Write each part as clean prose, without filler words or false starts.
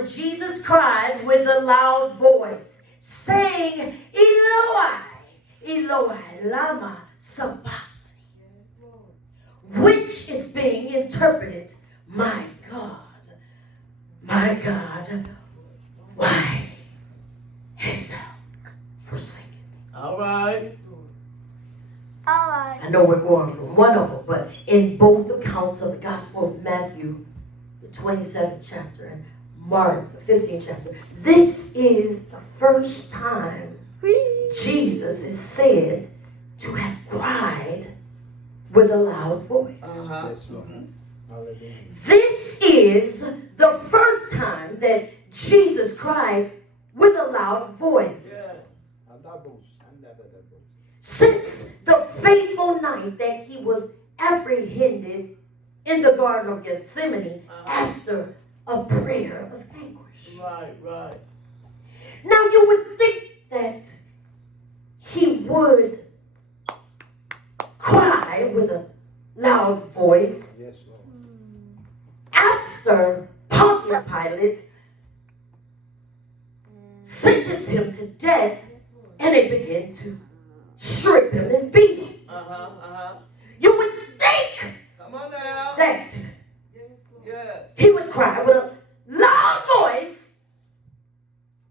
when Jesus cried with a loud voice, saying, Eloi, Eloi, lama sabachthani, which is being interpreted, my God, why hast thou forsaken me? All right. I know we're going from one of them, but in both accounts of the Gospel of Matthew, the 27th chapter, and Mark, the 15th chapter, this is the first time Jesus is said to have cried with a loud voice. This is the first time that Jesus cried with a loud voice. Since the fateful night that he was apprehended in the Garden of Gethsemane after a prayer of anguish. Right. Now you would think that he would cry with a loud voice after Pontius Pilate sentenced him to death and they began to strip him and beat him. You would think that he would cry with a loud voice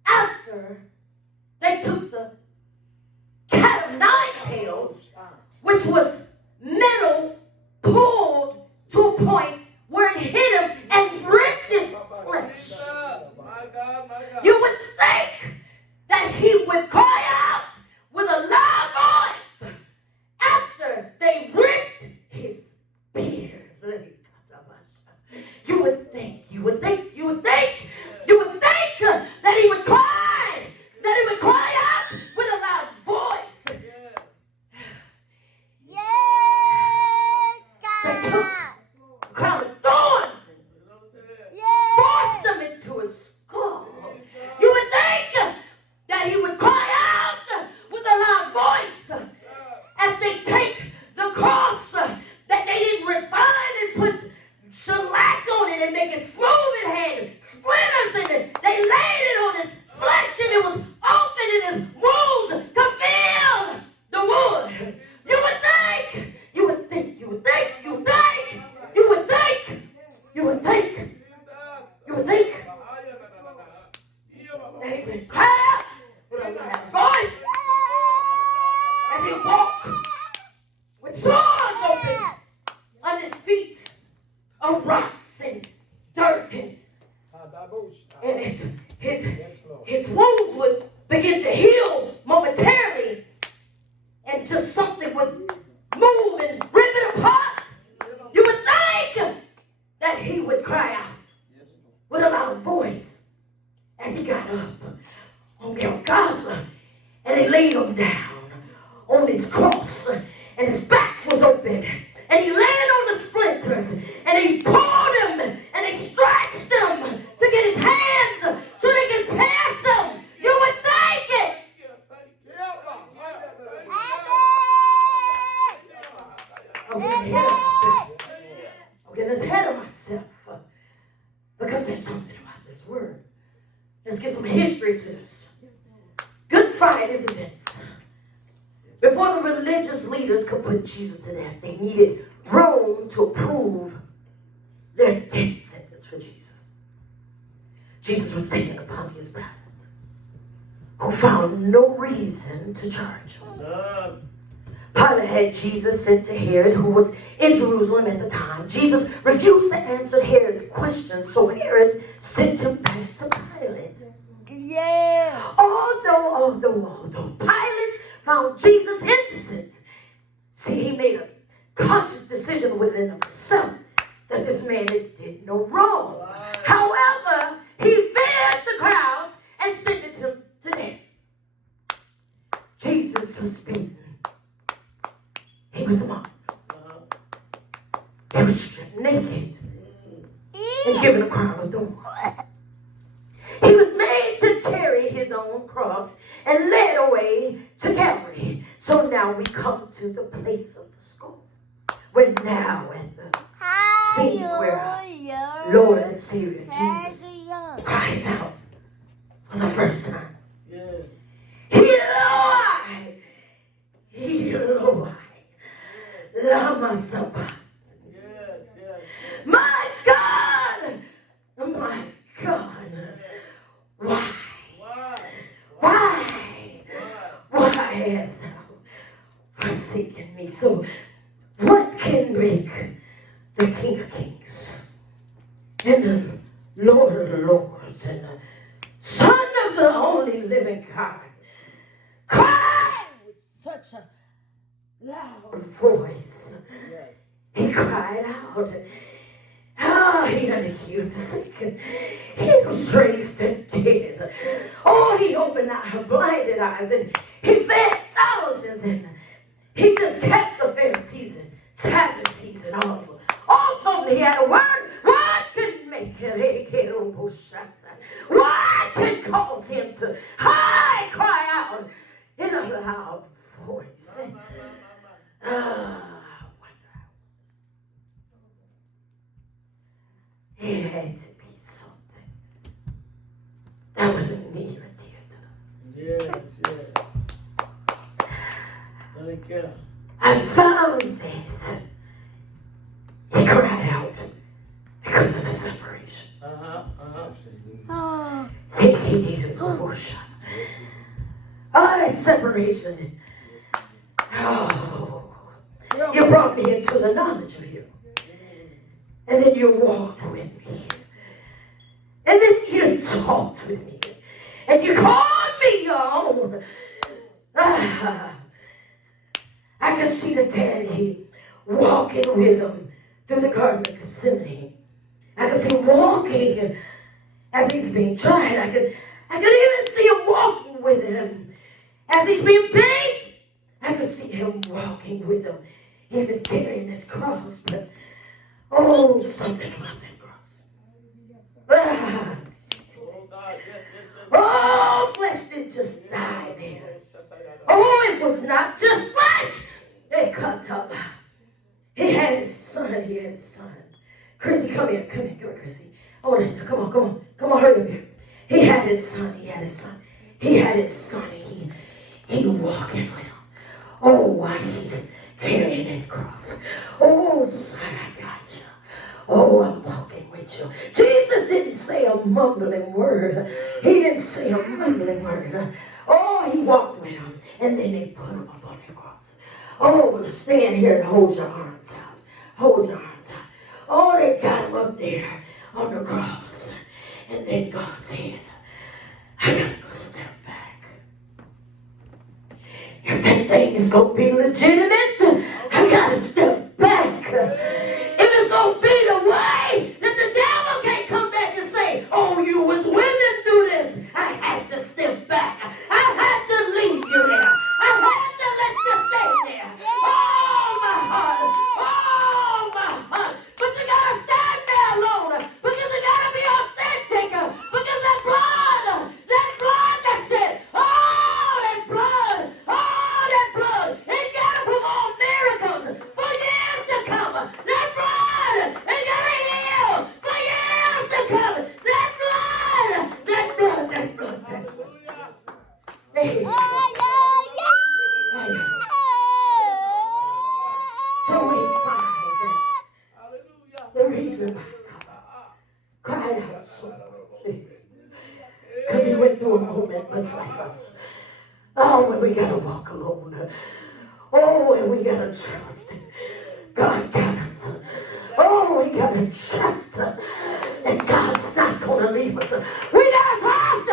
after they took the cat of nine tails, which was metal pulled to a point where it hit him and ripped his flesh. You would think that he would cry out with a loud voice after they ripped his beard. You would think that he would cry out with a loud voice. They took a crown of thorns and forced them into his skull. You would think that he would cry out with a loud voice as they take the cross that they didn't refine and put shellac on it and make it smooth and had splinters in it. They laid it on his flesh and it was open and his wounds could feel the wood. You would think that he would cry out with a loud voice as he walked with swords open on his feet of rocks and dirt and his wounds would begin to heal momentarily and just something would move and rip it apart. You would think that he would cry out with a loud voice as he got up on Golgotha and they laid him down on his cross and his back was open and he landed on the splinters and he pulled him and he stretched him to get his hands so they could pass him. You would think it. I'm getting ahead of myself because there's something about this word. Let's get some history to this. Good Friday's events. Before the religious leaders could put Jesus to death, they needed Rome to approve their death sentence for Jesus. Jesus was taken to Pontius Pilate, who found no reason to charge him. Pilate had Jesus sent to Herod, who was in Jerusalem at the time. Jesus refused to answer Herod's questions, so Herod sent him back to Pilate. Although Pilate found Jesus innocent, see, he made a conscious decision within himself that this man did no wrong. However, he feared the crowds and sentenced him to death. Jesus was beaten. He was mocked. He was stripped naked and given a crown of thorns. He was made to carry his own cross and led away to Calvary. So now we come to the place of the skull. We're now at the scene where our Lord and Savior Jesus cries out for the first time. Eloi, Eloi, lama sabachthani. My God, my God, why? Why hast thou forsaken me? So what can make the King of Kings and the Lord of Lords and the Son of the only living God cry with such a loud voice? He cried out. He done healed the sick. He was raised the dead. Oh, he opened our blinded eyes and he fed thousands and he just kept the Pharisees and Sadducees and all of them. All of them, he had a word. What could make it? What could cause him to cry out in a loud voice? It had to be something that was immediate. Yes. Thank you. I found that he cried out because of the separation. Oh, that separation. Oh, you brought me into the knowledge of you. And then you walked with me. And then you talked with me. And you called me your own. I could see the daddy walking with him through the Garden of Gethsemane. I could see him walking as he's being tried. I could even see him walking with him as he's being beat. I could see him walking with him, even carrying his cross. But oh, something about that cross. Oh, flesh didn't just die there. Oh, it was not just flesh. They cut up. He had his son. Chrissy, come here, Chrissy. I want us to come on, hurry up here. He had his son. And he walking with him. Oh, why he carrying that cross. Oh, son, I got you. Oh, I'm walking with you. Jesus didn't say a mumbling word. He didn't say a mumbling word. Oh, he walked with him. And then they put him up on the cross. Oh, stand here and hold your arms out. Oh, they got him up there on the cross. And then God said, I gotta go step back. If that thing is going to be legitimate, I gotta step back. If it's going to be the way that the devil can't come back and say, oh, you was willing to do this, I had to step back. I had to leave you there. I had to let you stay there. Oh, my heart. But you got to stand there alone because you got to be authentic because that blood that shed, that blood, it got to perform miracles for years to come. That blood, it got to heal for years to come. That blood. Hey. So we find the reason why God cried out so much. Because he went through a moment much like us. Oh, when we got to walk alone. Oh, and we got to trust. God got us. Oh, we got to trust that God's not going to leave us. We got to trust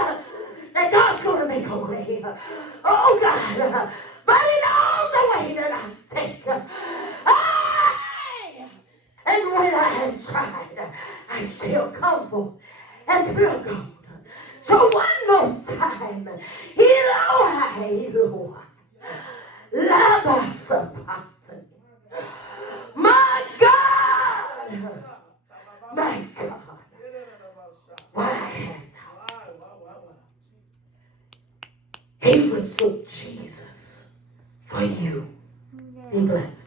that God's going to make a way. Oh, God. But he knows the way that I take. And when I have tried, I shall come forth as pure gold. So one more time. Eloi. Lama sabachthani. My God. Why hast thou? He forsook Jesus for you. Be blessed.